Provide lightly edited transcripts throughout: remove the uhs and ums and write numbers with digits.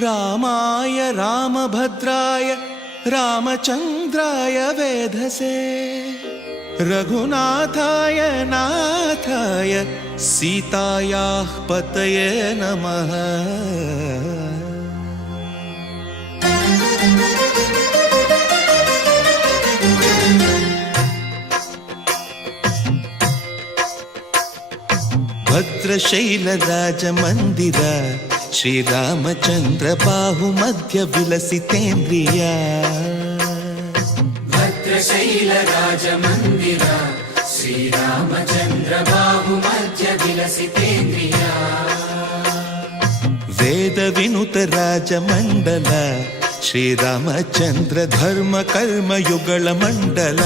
रामाय रामभद्राय रामचन्द्राय वेधसे रघुनाथाय नाथाय सीतायाः पतये नमः। भद्रशैलराजमन्दिर श्रीरामचन्द्र बाहुमध्य विलसितेन्द्रिया। भद्रशैलराजमन्दिर श्रीरामचन्द्र बाहुमध्य विलसितेन्द्रिया। वेदविनुत राजमण्डल श्रीरामचन्द्र धर्म कर्म युगल मण्डल।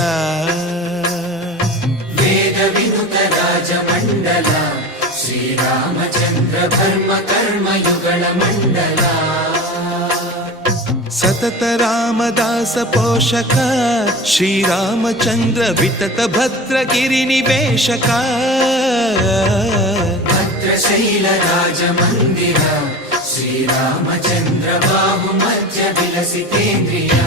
वेदविनुत राजमण्डल श्रीरामचन्द्र धर्म कर्म युगल मण्डल। सतत रामदास पोषक श्रीरामचन्द्र वितत भद्रगिरि निवेशक। भद्रशैलराजमन्दिर श्रीरामचन्द्र बाहुमध्य विलसितेन्द्रिया।